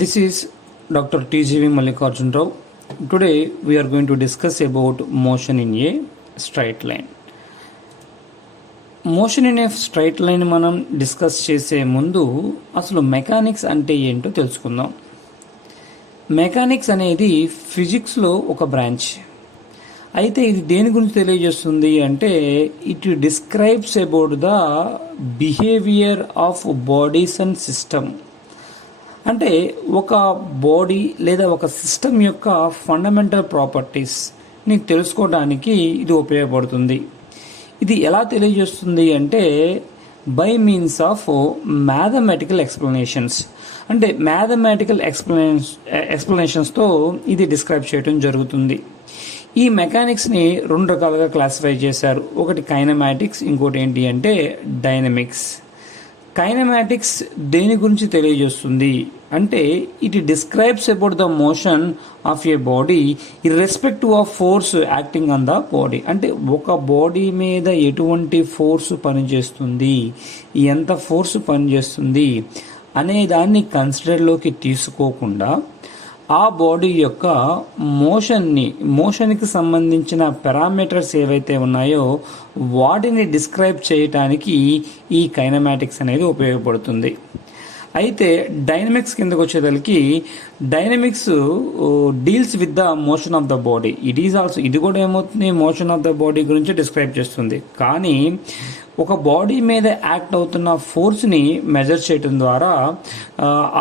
This is Dr. TGV Mallikarjun Rao. Today we are going to discuss about motion in a straight line. Motion in a straight line మనం discuss చేసే ముందు అసలు mechanics అంటే ఏంటో తెలుసుకుందాం. Mechanics అనేది ఫిజిక్స్లో ఒక బ్రాంచ్. అయితే ఇది దేని గురించి తెలియజేస్తుంది అంటే it describes about the behaviour of bodies and system. అంటే ఒక బాడీ లేదా ఒక సిస్టమ్ యొక్క ఫండమెంటల్ ప్రాపర్టీస్ నీకు తెలుసుకోవడానికి ఇది ఉపయోగపడుతుంది. ఇది ఎలా తెలియజేస్తుంది అంటే by means of mathematical explanations. అంటే మ్యాథమెటికల్ ఎక్స్ప్లెనేషన్స్తో ఇది డిస్క్రైబ్ చేయడం జరుగుతుంది. ఈ మెకానిక్స్ని రెండు రకాలుగా క్లాసిఫై చేశారు. ఒకటి కైనమాటిక్స్, ఇంకోటి ఏంటి అంటే డైనమిక్స్. కైనమాటిక్స్ దేని గురించి తెలియజేస్తుంది అంటే it describes about the motion of A body irrespective of force acting on the body. అంటే ఒక బాడీ మీద ఎటువంటి ఫోర్స్ పనిచేస్తుంది, ఎంత ఫోర్స్ పనిచేస్తుంది అనే దాన్ని కన్సిడర్లోకి తీసుకోకుండా ఆ బాడీ యొక్క మోషన్కి సంబంధించిన పారామీటర్స్ ఏవైతే ఉన్నాయో వాటిని డిస్క్రైబ్ చేయటానికి ఈ కైనమాటిక్స్ అనేది ఉపయోగపడుతుంది. అయితే డైనమిక్స్ కిందకు వచ్చేసరికి dynamics deals with the motion of the body. ఇది కూడా ఏమవుతుంది, మోషన్ ఆఫ్ ద బాడీ గురించి డిస్క్రైబ్ చేస్తుంది. కానీ ఒక బాడీ మీద యాక్ట్ అవుతున్న ఫోర్స్ని మెజర్ చేయడం ద్వారా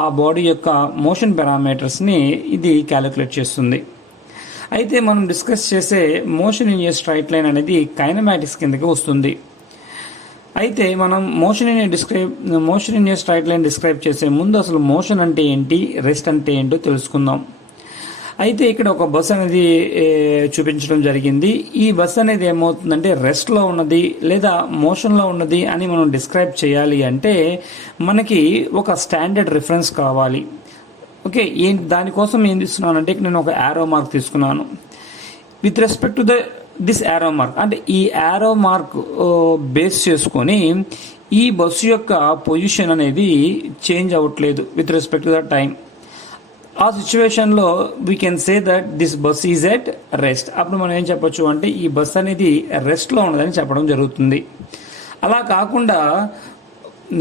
ఆ బాడీ యొక్క మోషన్ పారామీటర్స్ని ఇది క్యాలిక్యులేట్ చేస్తుంది. అయితే మనం డిస్కస్ చేసే motion in a straight line అనేది కైనమాటిక్స్ కిందకి వస్తుంది. అయితే మనం motion in a straight line describe చేసే ముందు అసలు మోషన్ అంటే ఏంటి, రెస్ట్ అంటే ఏంటో తెలుసుకుందాం. అయితే ఇక్కడ ఒక బస్ అనేది చూపించడం జరిగింది. ఈ బస్ అనేది ఏమవుతుందంటే రెస్ట్లో ఉన్నది లేదా మోషన్లో ఉన్నది అని మనం డిస్క్రైబ్ చేయాలి అంటే మనకి ఒక స్టాండర్డ్ రిఫరెన్స్ కావాలి. ఓకే, దానికోసం ఏం తీసుకున్నానంటే నేను ఒక యారో మార్క్ తీసుకున్నాను. With respect to this arrow mark, అంటే ఈ యారో మార్క్ బేస్ చేసుకొని ఈ బస్సు యొక్క పొజిషన్ అనేది చేంజ్ అవ్వట్లేదు with respect to the time. ఆ సిచ్యువేషన్లో we can say that this bus is at rest. అప్పుడు మనం ఏం చెప్పొచ్చు అంటే ఈ బస్ అనేది రెస్ట్లో ఉన్నదని చెప్పడం జరుగుతుంది. అలా కాకుండా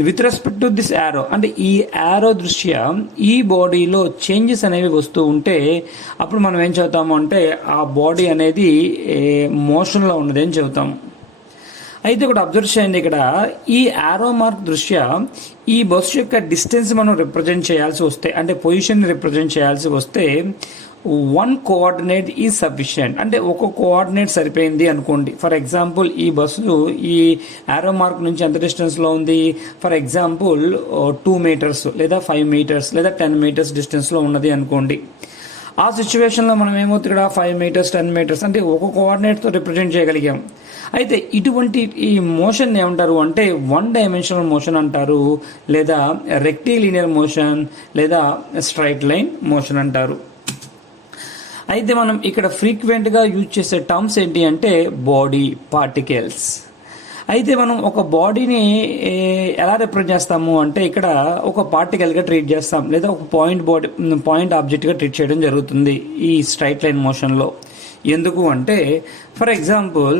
with respect to this arrow, అంటే ఈ యారో దృష్ట్యా ఈ బాడీలో చేంజెస్ అనేవి వస్తూ ఉంటే అప్పుడు మనం ఏం చెబుతాము అంటే ఆ బాడీ అనేది మోషన్లో ఉన్నది అని చెబుతాము. అయితే ఒకటి అబ్జర్వ్ చేయండి, ఇక్కడ ఈ యారో మార్క్ దృష్ట్యా ఈ బస్సు యొక్క డిస్టెన్స్ మనం రిప్రజెంట్ చేయాల్సి వస్తే, అంటే పొజిషన్ రిప్రజెంట్ చేయాల్సి వస్తే వన్ కోఆర్డినేట్ ఈజ్ సఫిషియంట్. అంటే ఒక కోఆర్డినేట్ సరిపోయింది అనుకోండి. ఫర్ ఎగ్జాంపుల్ ఈ బస్సు ఈ యారో మార్క్ నుంచి ఎంత డిస్టెన్స్లో ఉంది, ఫర్ ఎగ్జాంపుల్ 2 మీటర్స్ లేదా 5 మీటర్స్ లేదా 10 మీటర్స్ డిస్టెన్స్లో ఉన్నది అనుకోండి. ఆ సిచ్యువేషన్లో మనం ఏమవుతుంది, ఇక్కడ 5 మీటర్స్ 10 మీటర్స్ అంటే ఒక కోఆర్డినేట్తో రిప్రజెంట్ చేయగలిగాం. అయితే ఇటువంటి ఈ మోషన్ ఏమంటారు అంటే వన్ డైమెన్షనల్ మోషన్ అంటారు, లేదా రెక్టిలీనియర్ మోషన్, లేదా స్ట్రైట్ లైన్ మోషన్ అంటారు. అయితే మనం ఇక్కడ ఫ్రీక్వెంట్గా యూజ్ చేసే టర్మ్స్ ఏంటి అంటే బాడీ, పార్టికల్స్. అయితే మనం ఒక బాడీని ఎలా రిప్రజెంట్ చేస్తాము అంటే ఇక్కడ ఒక పార్టికల్గా ట్రీట్ చేస్తాం, లేదా ఒక పాయింట్ ఆబ్జెక్ట్గా ట్రీట్ చేయడం జరుగుతుంది ఈ స్ట్రైట్ లైన్ మోషన్లో. ఎందుకు అంటే ఫర్ ఎగ్జాంపుల్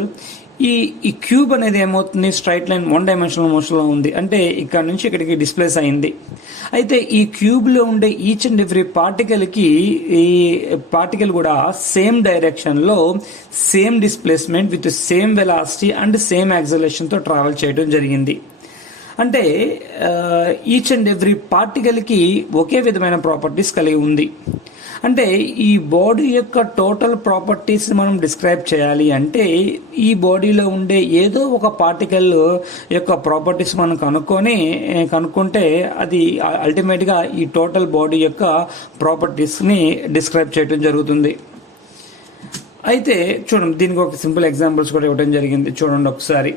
ఈ క్యూబ్ అనేది ఏమవుతుంది, స్ట్రైట్ లైన్ వన్ డైమెన్షనల్ మోషన్లో ఉంది, అంటే ఇక్కడ నుంచి ఇక్కడికి డిస్ప్లేస్ అయింది. అయితే ఈ క్యూబ్లో ఉండే ఈచ్ అండ్ ఎవ్రీ పార్టికల్కి ఈ పార్టికల్ కూడా సేమ్ డైరెక్షన్లో same displacement with same velocity and same యాక్సలరేషన్తో ట్రావెల్ చేయడం జరిగింది. అంటే ఈచ్ అండ్ ఎవ్రీ పార్టికల్కి ఒకే విధమైన ప్రాపర్టీస్ కలిగి ఉంది. అంటే ఈ బాడీ యొక్క టోటల్ ప్రాపర్టీస్ మనం డిస్క్రైబ్ చేయాలి అంటే ఈ బాడీలో ఉండే ఏదో ఒక పార్టికల్ యొక్క ప్రాపర్టీస్ మనం కనుక్కుంటే అది అల్టిమేట్గా ఈ టోటల్ బాడీ యొక్క ప్రాపర్టీస్ని డిస్క్రైబ్ చేయడం జరుగుతుంది. అయితే చూడండి, దీనికి ఒక సింపుల్ ఎగ్జాంపుల్స్ కూడా ఇవ్వడం జరిగింది, చూడండి ఒకసారి.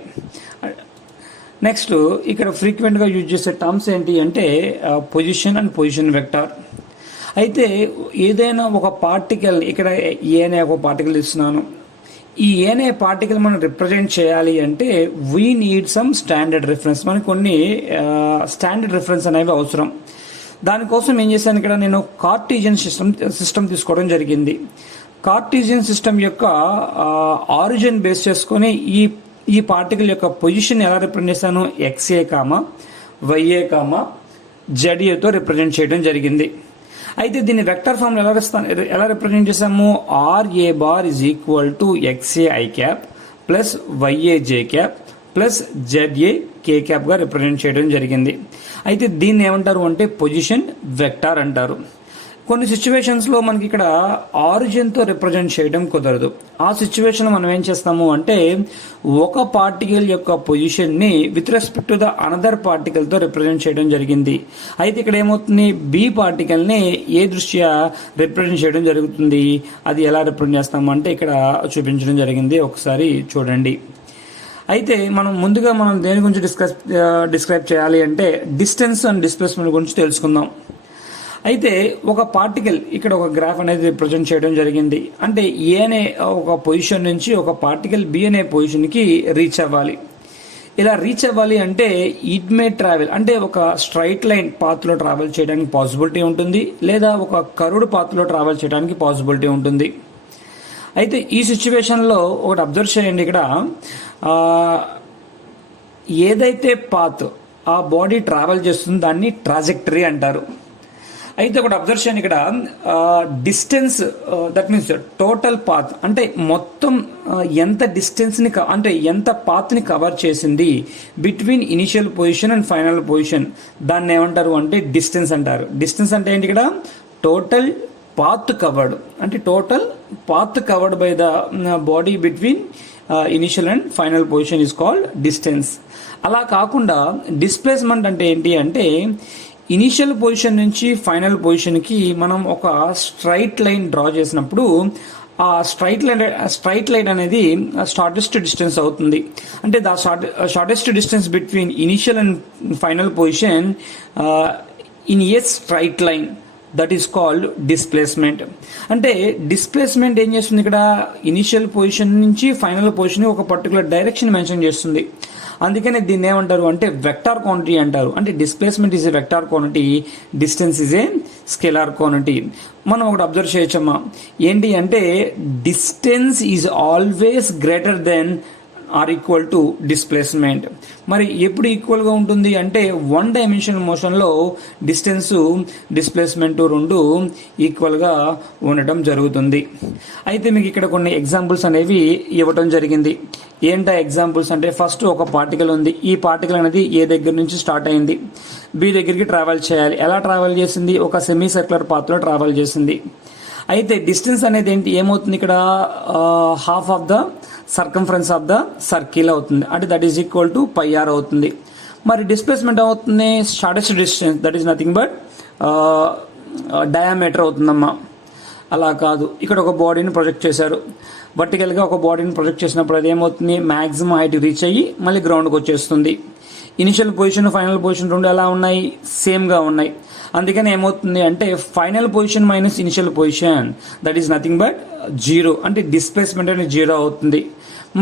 నెక్స్ట్ ఇక్కడ ఫ్రీక్వెంట్గా యూజ్ చేసే టర్మ్స్ ఏంటి అంటే పొజిషన్ అండ్ పొజిషన్ వెక్టార్. అయితే ఏదైనా ఒక పార్టికల్, ఇక్కడ ఏ అనే ఒక పార్టికల్ ఇస్తున్నాను, ఈ ఏనే పార్టికల్ మనం రిప్రజెంట్ చేయాలి అంటే we need some standard reference. మనకు కొన్ని స్టాండర్డ్ రిఫరెన్స్ అనేవి అవసరం. దానికోసం ఏం చేశాను, ఇక్కడ నేను కార్టీజియన్ సిస్టమ్ తీసుకోవడం జరిగింది. కార్టీజియన్ సిస్టమ్ యొక్క ఆరిజిన్ బేస్ చేసుకొని ఈ పార్టికల్ యొక్క పొజిషన్ ఎలా రిప్రజెంట్ చేశాను, ఎక్స్ఏ కామా వైఏ కామా జెడ్ఏతో రిప్రజెంట్ చేయడం జరిగింది. అయితే దీన్ని వెక్టర్ ఫామ్ ఎలా రిప్రజెంట్ చేసాము, r a bar is equal to x a i cap plus y a j cap plus z a k క్యాప్గా రిప్రజెంట్ చేయడం జరిగింది. అయితే దీన్ని ఏమంటారు అంటే పొజిషన్ వెక్టార్ అంటారు. కొన్ని సిచ్యువేషన్స్లో మనకి ఇక్కడ ఆరిజిన్తో రిప్రజెంట్ చేయడం కుదరదు. ఆ సిచ్యువేషన్లో మనం ఏం చేస్తాము అంటే ఒక పార్టికల్ యొక్క పొజిషన్ని with respect to the another పార్టికల్తో రిప్రజెంట్ చేయడం జరిగింది. అయితే ఇక్కడ ఏమవుతుంది, బి పార్టికల్ని ఏ దృష్ట్యా రిప్రజెంట్ చేయడం జరుగుతుంది, అది ఎలా రిప్రజెంట్ చేస్తాము అంటే ఇక్కడ చూపించడం జరిగింది, ఒకసారి చూడండి. అయితే ముందుగా మనం దేని గురించి డిస్క్రైబ్ చేయాలి అంటే డిస్టెన్స్ అండ్ డిస్ప్లేస్మెంట్ గురించి తెలుసుకుందాం. అయితే ఒక పార్టికల్ ఇక్కడ ఒక గ్రాఫ్ అనేది రిప్రజెంట్ చేయడం జరిగింది. అంటే ఏ అనే ఒక పొజిషన్ నుంచి ఒక పార్టికల్ బి అనే పొజిషన్కి రీచ్ అవ్వాలి. ఇలా రీచ్ అవ్వాలి అంటే ఇట్ మే ట్రావెల్, అంటే ఒక స్ట్రైట్ లైన్ పాత్లో ట్రావెల్ చేయడానికి పాసిబిలిటీ ఉంటుంది, లేదా ఒక కర్వ్డ్ పాత్లో ట్రావెల్ చేయడానికి పాసిబిలిటీ ఉంటుంది. అయితే ఈ సిచ్యువేషన్లో ఒకటి అబ్జర్వ్ చేయండి, ఇక్కడ ఏదైతే పాత్ ఆ బాడీ ట్రావెల్ చేస్తుందో దాన్ని ట్రాజెక్టరీ అంటారు. అయితే ఒకటి అబ్జర్వ్ చేయండి, ఇక్కడ distance that means total path, అంటే మొత్తం ఎంత డిస్టెన్స్ని అంటే ఎంత పాత్ని కవర్ చేసింది between initial position and final position, దాన్ని ఏమంటారు అంటే డిస్టెన్స్ అంటారు. డిస్టెన్స్ అంటే ఏంటి, ఇక్కడ టోటల్ పాత్ కవర్డ్, అంటే total path covered by the body between initial and final position is called distance. అలా కాకుండా డిస్ప్లేస్మెంట్ అంటే ఏంటి అంటే ఇనిషియల్ పొజిషన్ నుంచి ఫైనల్ పొజిషన్కి మనం ఒక స్ట్రైట్ లైన్ డ్రా చేసినప్పుడు ఆ స్ట్రైట్ లైన్ అనేది షార్టెస్ట్ డిస్టెన్స్ అవుతుంది. అంటే the shortest distance between initial and final position in a straight line, that is called displacement. అంటే డిస్ప్లేస్మెంట్ ఏం చేస్తుంది, ఇక్కడ ఇనిషియల్ పొజిషన్ నుంచి ఫైనల్ పొజిషన్ ఒక పర్టికులర్ డైరెక్షన్ మెన్షన్ చేస్తుంది. అందుకనే దీన్ని ఏమంటారు అంటే వెక్టార్ క్వాంటిటీ అంటారు. అంటే displacement is a vector quantity, distance is a scalar quantity. మనం ఒకటి అబ్జర్వ్ చేయొచ్చమ్మా, ఏంటి అంటే distance is always greater than are equal to displacement. మరి ఎప్పుడు ఈక్వల్గా ఉంటుంది అంటే వన్ డైమెన్షనల్ మోషన్లో డిస్టెన్స్ డిస్ప్లేస్మెంట్ రెండు ఈక్వల్గా ఉండటం జరుగుతుంది. అయితే మీకు ఇక్కడ కొన్ని ఎగ్జాంపుల్స్ అనేవి ఇవ్వటం జరిగింది. ఏంటా ఎగ్జాంపుల్స్ అంటే ఫస్ట్ ఒక పార్టికల్ ఉంది, ఈ పార్టికల్ అనేది ఏ దగ్గర నుంచి స్టార్ట్ అయింది, బి దగ్గరికి ట్రావెల్ చేయాలి. ఎలా ట్రావెల్ చేసింది, ఒక సెమీ సర్క్యులర్ పాత్లో ట్రావెల్ చేసింది. అయితే డిస్టెన్స్ అనేది ఏంటి ఏమవుతుంది, ఇక్కడ half of the circumference of the circle అవుతుంది, అంటే that is equal to pi r అవుతుంది. మరి డిస్ప్లేస్మెంట్ అవుతుంది shortest distance, that is nothing but diameter అవుతుందమ్మా. అలా కాదు, ఇక్కడ ఒక బాడీని ప్రొజెక్ట్ చేశారు, వర్టికల్గా ఒక బాడీని ప్రొజెక్ట్ చేసినప్పుడు అది ఏమవుతుంది, మ్యాక్సిమం హైట్ రీచ్ అయ్యి మళ్ళీ గ్రౌండ్కి వచ్చేస్తుంది. ఇనిషియల్ పొజిషన్ ఫైనల్ పొజిషన్ రెండు ఎలా ఉన్నాయి, సేమ్గా ఉన్నాయి. అందుకని ఏమవుతుంది అంటే final position minus initial position that is nothing but zero, అంటే డిస్ప్లేస్మెంట్ అనేది జీరో అవుతుంది.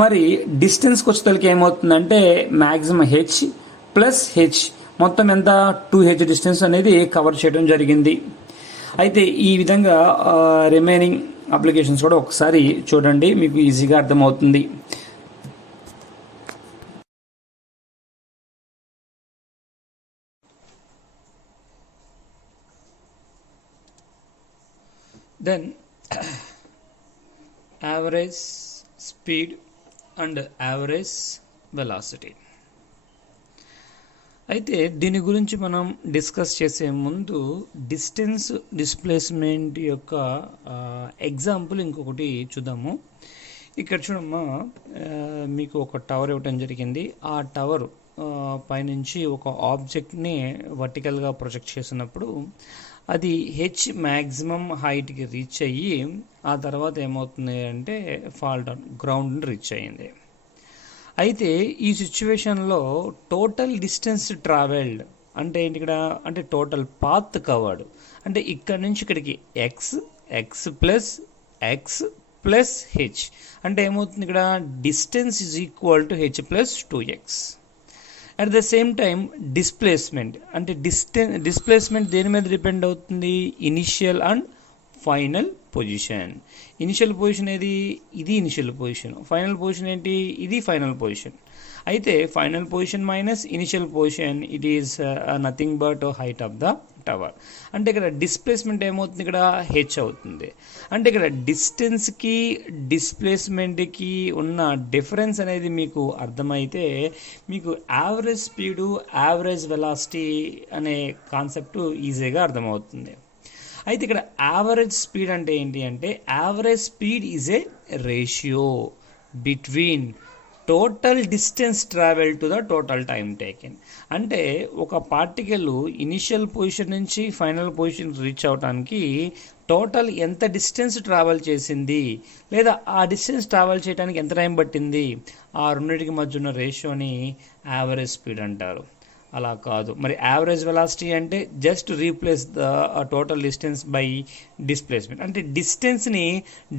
మరి డిస్టెన్స్కి వచ్చేసరికి ఏమవుతుందంటే మ్యాక్సిమం హెచ్ ప్లస్ హెచ్, మొత్తం ఎంత 2h డిస్టెన్స్ అనేది కవర్ చేయడం జరిగింది. అయితే ఈ విధంగా రిమైనింగ్ అప్లికేషన్స్ కూడా ఒకసారి చూడండి, మీకు ఈజీగా అర్థమవుతుంది. Then average speed and average velocity. అయితే దీని గురించి మనం డిస్కస్ చేసే ముందు డిస్టెన్స్ డిస్ప్లేస్మెంట్ యొక్క ఎగ్జాంపుల్ ఇంకొకటి చూద్దాము. ఇక్కడ చూడమ్మా, మీకు ఒక టవర్ ఇవ్వటం జరిగింది. ఆ టవర్ పైనుంచి ఒక ఆబ్జెక్ట్ని వర్టికల్గా ప్రొజెక్ట్ చేసినప్పుడు అది హెచ్ మ్యాక్సిమం హైట్కి రీచ్ అయ్యి ఆ తర్వాత ఏమవుతుంది అంటే ఫాల్ డౌన్ గ్రౌండ్ని రీచ్ అయ్యింది. అయితే ఈ సిచ్యువేషన్లో టోటల్ డిస్టెన్స్ ట్రావెల్డ్ అంటే ఏంటి ఇక్కడ అంటే టోటల్ పాత్ కవర్డ్, అంటే ఇక్కడ నుంచి ఇక్కడికి ఎక్స్ ఎక్స్ ప్లస్ హెచ్, అంటే ఏమవుతుంది ఇక్కడ distance is equal to H plus 2x. At the same time displacement అంటే డిస్ప్లేస్మెంట్ దేని మీద డిపెండ్ అవుతుంది, initial and final position. Initial position ఏది, ఇది ఇనిషియల్ పొజిషన్. ఫైనల్ పొజిషన్ ఏంటి, ఇది ఫైనల్ పొజిషన్. అయితే final position minus initial position it is nothing but height of the tower. అంటే ఇక్కడ డిస్ప్లేస్మెంట్ ఏమవుతుంది, ఇక్కడ హెచ్ అవుతుంది. అంటే ఇక్కడ డిస్టెన్స్కి డిస్ప్లేస్మెంట్కి ఉన్న డిఫరెన్స్ అనేది మీకు అర్థమైతే మీకు యావరేజ్ స్పీడు యావరేజ్ వెలాసిటీ అనే కాన్సెప్ట్ ఈజీగా అర్థమవుతుంది. అయితే ఇక్కడ యావరేజ్ స్పీడ్ అంటే ఏంటి అంటే average speed is a ratio between total distance travel to the total time taken. అంటే ఒక పార్టికల్ ఇనిషియల్ పొజిషన్ నుంచి ఫైనల్ పొజిషన్ రీచ్ అవడానికి టోటల్ ఎంత డిస్టెన్స్ ట్రావెల్ చేసింది లేదా ఆ డిస్టెన్స్ ట్రావెల్ చేయడానికి ఎంత టైం పట్టింది, ఆ రెండింటికి మధ్య ఉన్న రేషియోని యావరేజ్ స్పీడ్ అంటారు. అలా కాదు. మరి యావరేజ్ వెలాసిటీ అంటే just replace the total distance by displacement. అంటే డిస్టెన్స్ని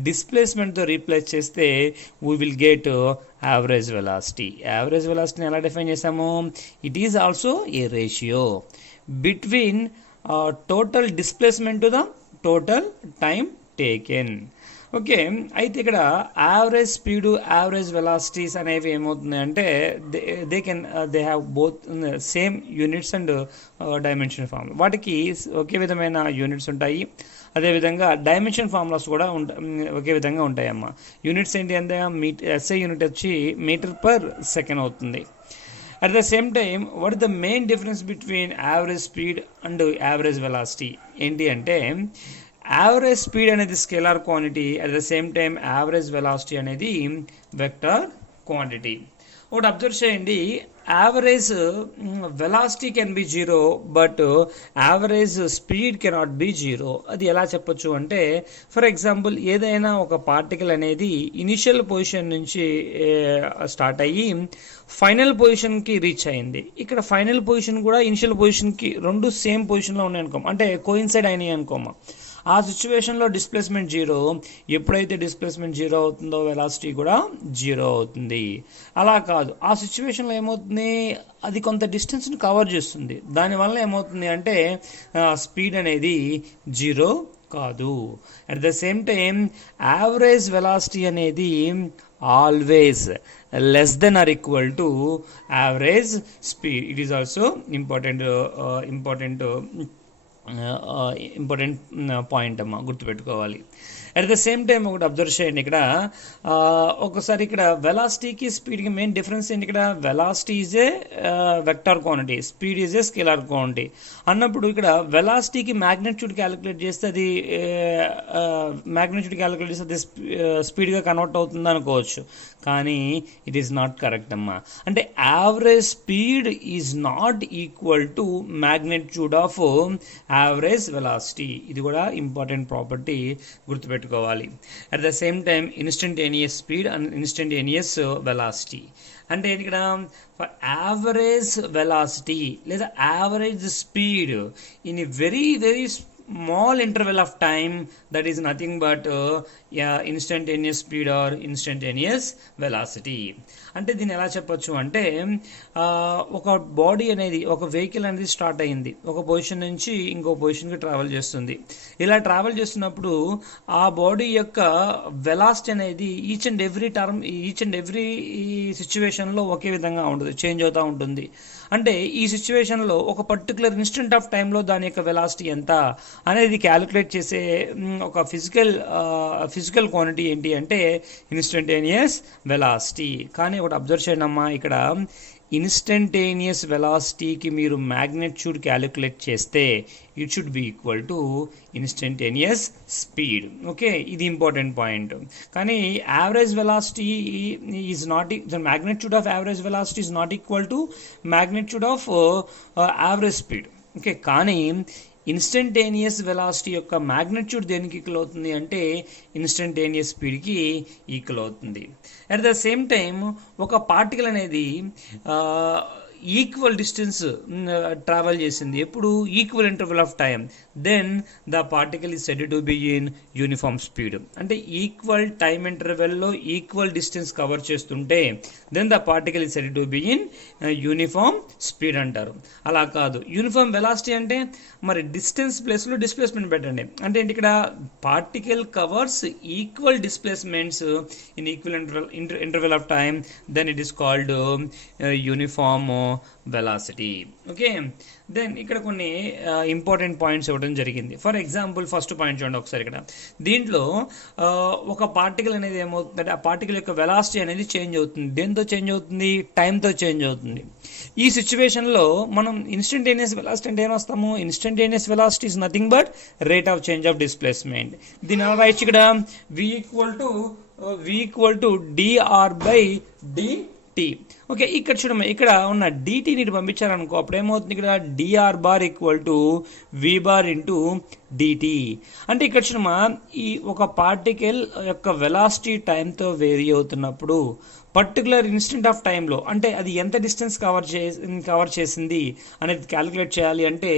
డిస్ప్లేస్మెంట్తో రీప్లేస్ చేస్తే we will get average velocity. Average వెలాసిటీని ఎలా డిఫైన్ చేసాము, it is also a ratio between total displacement to the total time taken. Okay, అయితే ఇక్కడ యావరేజ్ స్పీడు యావరేజ్ వెలాసిటీస్ అనేవి ఏమవుతుంది అంటే they have both same units and dimension form. వాటికి ఒకే విధమైన యూనిట్స్ ఉంటాయి, అదేవిధంగా డైమెన్షన్ ఫార్ములాస్ కూడా ఒకే విధంగా ఉంటాయమ్మా. యూనిట్స్ ఏంటి అంటే ఎస్ఐ యూనిట్ వచ్చి మీటర్ పర్ సెకండ్ అవుతుంది. At the same time what is the main difference between average speed and average velocity ఏంటి అంటే యావరేజ్ స్పీడ్ అనేది scalar quantity, at the same time average velocity అనేది vector quantity. ఒకటి observe చేయండి, average velocity can be zero but average speed cannot be zero. అది ఎలా చెప్పొచ్చు అంటే ఫర్ ఎగ్జాంపుల్ ఏదైనా ఒక పార్టికల్ అనేది ఇనిషియల్ పొజిషన్ నుంచి స్టార్ట్ అయ్యి ఫైనల్ పొజిషన్కి రీచ్ అయింది. ఇక్కడ ఫైనల్ పొజిషన్ కూడా ఇనిషియల్ పొజిషన్కి రెండు సేమ్ పొజిషన్లో ఉన్నాయి అనుకోమా, అంటే కోయిన్సైడ్ అయినాయి అనుకోమా. ఆ సిచ్యువేషన్లో డిస్ప్లేస్మెంట్ జీరో. ఎప్పుడైతే డిస్ప్లేస్మెంట్ జీరో అవుతుందో వెలాసిటీ కూడా జీరో అవుతుంది. అలా కాదు, ఆ సిచ్యువేషన్లో ఏమవుతుంది, అది కొంత డిస్టెన్స్ని కవర్ చేస్తుంది. దానివల్ల ఏమవుతుంది అంటే స్పీడ్ అనేది జీరో కాదు. At the same time average velocity అనేది always less than are equal to average speed. It is also important point అమ్మా, గుర్తుపెట్టుకోవాలి. అట్ ద సేమ్ టైం ఒకటి అబ్జర్వ్ చేయండి, ఇక్కడ ఒకసారి ఇక్కడ వెలాసిటీకి స్పీడ్కి మెయిన్ డిఫరెన్స్ ఏంటి, ఇక్కడ velocity is a vector quantity, speed is a scalar quantity అన్నప్పుడు ఇక్కడ వెలాసిటీకి మ్యాగ్నిట్యూడ్ క్యాలిక్యులేట్ చేస్తే అది స్పీడ్గా కన్వర్ట్ అవుతుంది అనుకోవచ్చు, కానీ ఇట్ ఈస్ నాట్ కరెక్ట్ అమ్మా. అంటే average speed is not equal to magnitude of average velocity. ఇది కూడా ఇంపార్టెంట్ ప్రాపర్టీ, గుర్తుపెట్టుకోవాలి. At the same time instantaneous speed and instantaneous velocity అంటే ఇక్కడ ఫర్ యావరేజ్ వెలాసిటీ లేదా average speed in a very very small interval of time, that is nothing but instantaneous speed or instantaneous velocity. అంటే దీన్ని ఎలా చెప్పొచ్చు అంటే ఒక body అనేది ఒక వెహికల్ అనేది స్టార్ట్ అయింది, ఒక పొజిషన్ నుంచి ఇంకో పొజిషన్కి ట్రావెల్ చేస్తుంది. ఇలా ట్రావెల్ చేస్తున్నప్పుడు ఆ బాడీ యొక్క వెలాసిటీ అనేది ఈచ్ అండ్ ఎవ్రీ సిచ్యువేషన్లో ఒకే విధంగా ఉంటుంది, చేంజ్ అవుతూ ఉంటుంది. అంటే ఈ సిచ్యువేషన్లో ఒక పర్టికులర్ ఇన్స్టెంట్ ఆఫ్ టైంలో దాని యొక్క వెలాసిటీ ఎంత అనేది క్యాలిక్యులేట్ చేసే ఒక ఫిజికల్ క్వాంటిటీ ఏంటి అంటే ఇన్స్టంటేనియస్ వెలాసిటీ. కానీ ఒకటి అబ్జర్వ్ చేయండి అమ్మా, ఇక్కడ ఇన్స్టంటేనియస్ వెలాసిటీకి మీరు మ్యాగ్నిట్యూడ్ క్యాలిక్యులేట్ చేస్తే it should be equal to instantaneous speed. Okay, ఇది ఇంపార్టెంట్ పాయింట్. కానీ average velocity is not, magnitude of average velocity is not equal to magnitude of average speed. Okay, కానీ instantaneous velocity యొక్క magnitude దేనికి equal అవుతుంది అంటే instantaneous స్పీడ్కి equal అవుతుంది. At the same time ఒక పార్టికల్ అనేది ఈక్వల్ డిస్టెన్స్ ట్రావెల్ చేసింది, ఎప్పుడు equal interval of time, then the particle is said to be in uniform speed. అంటే ఈక్వల్ టైం ఇంటర్వెల్లో ఈక్వల్ డిస్టెన్స్ కవర్ చేస్తుంటే then the particle is said to be in uniform speed అంటారు. అలా కాదు, uniform velocity అంటే మరి distance ప్లేస్లో displacement పెట్టండి. అంటే ఏంటి, ఇక్కడ particle covers equal displacements in equal interval of time, then it is called uniform velocity. Okay, then ఇక్కడ కొన్ని ఇంపార్టెంట్ పాయింట్స్ ఇవ్వడం జరిగింది. ఫర్ ఎగ్జాంపుల్ ఫస్ట్ పాయింట్ చూడండి ఒకసారి. ఇక్కడ దీంట్లో ఒక పార్టికల్ అనేది ఏమవుతుందంటే ఆ పార్టికల్ యొక్క వెలాసిటీ అనేది చేంజ్ అవుతుంది. దేంతో చేంజ్ అవుతుంది? టైంతో చేంజ్ అవుతుంది. ఈ సిచ్యువేషన్లో మనం ఇన్స్టంటేనియస్ వెలాసిటీ అంటే ఏమొస్తాము? Instantaneous velocity is nothing but rate of change of displacement. దీని ఎలా రాయొచ్చు? ఇక్కడ v equal to dr by dt. Okay, ఇక్కడ చూడమ్మా, ఇక్కడ ఉన్న డిటీని పంపించారనుకో, అప్పుడు ఏమవుతుంది? ఇక్కడ d r bar equal to v bar into d t. అంటే ఇక్కడ చూడమ్మా, ఈ ఒక పార్టికల్ యొక్క వెలాసిటీ టైంతో వేరీ అవుతున్నప్పుడు పర్టికులర్ ఇన్స్టెంట్ ఆఫ్ టైంలో, అంటే అది ఎంత డిస్టెన్స్ కవర్ చేసింది అనేది క్యాలిక్యులేట్ చేయాలి అంటే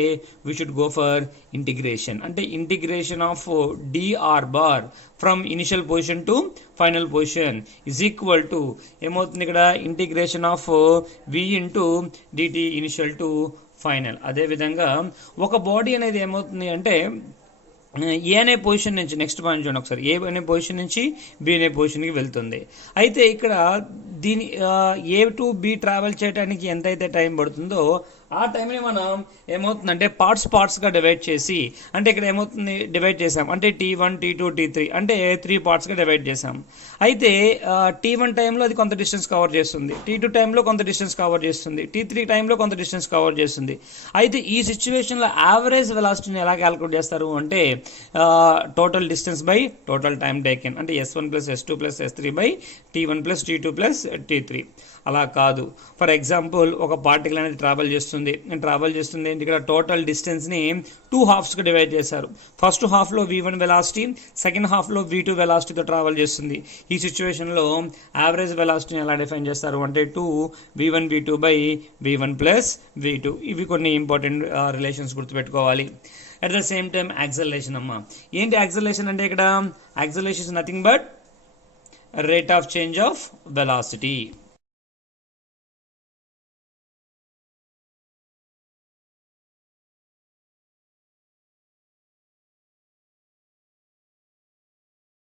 we should go for integration. అంటే integration of d r bar from initial position to final position is equal to ఏమవుతుంది? ఇక్కడ integration of v into d t initial to final. అదేవిధంగా ఒక బాడీ అనేది ఏమవుతుంది అంటే ఏ అనే పొజిషన్ నుంచి, నెక్స్ట్ పాయింట్ చూడండి ఒకసారి, ఏ అనే పొజిషన్ నుంచి బి అనే పొజిషన్కి వెళ్తుంది. అయితే ఇక్కడ దీని ఏ టు బి ట్రావెల్ చేయడానికి ఎంతైతే టైం పడుతుందో ఆ టైంని మనం ఏమవుతుందంటే పార్ట్స్గా డివైడ్ చేసి, అంటే ఇక్కడ ఏమవుతుంది? డివైడ్ చేసాం అంటే T1, T2, T3 అంటే 3 పార్ట్స్గా డివైడ్ చేసాం. అయితే T1 టైంలో అది కొంత డిస్టెన్స్ కవర్ చేస్తుంది, T2 టైంలో కొంత డిస్టెన్స్ కవర్ చేస్తుంది, T3 టైంలో కొంత డిస్టెన్స్ కవర్ చేస్తుంది. అయితే ఈ సిచ్యువేషన్లో యావరేజ్ వెలాసిటీని ఎలా క్యాలిక్యులేట్ చేస్తారు అంటే total distance by total time taken, అంటే S1 plus S2 plus S3 by T1 plus T2 plus T3. అలా కాదు. ఫర్ ఎగ్జాంపుల్ ఒక పార్టికల్ అనేది ట్రావెల్ చేస్తుంది ఏంటి, ఇక్కడ టోటల్ డిస్టెన్స్ని 2 హాఫ్స్గా డివైడ్ చేశారు. ఫస్ట్ హాఫ్లో V1 వెలాసిటీ, సెకండ్ హాఫ్లో V2 వెలాసిటీతో ట్రావెల్ చేస్తుంది. ఈ సిచ్యువేషన్లో యావరేజ్ వెలాసిటీని ఎలా డిఫైన్ చేస్తారు అంటే 2v1 v2 by v1 plus v2. ఇవి కొన్ని ఇంపార్టెంట్ రిలేషన్స్ గుర్తుపెట్టుకోవాలి. At the same time acceleration అమ్మా. ఏంటి యాక్సలరేషన్ అంటే ఇక్కడ acceleration is nothing but rate of change of velocity.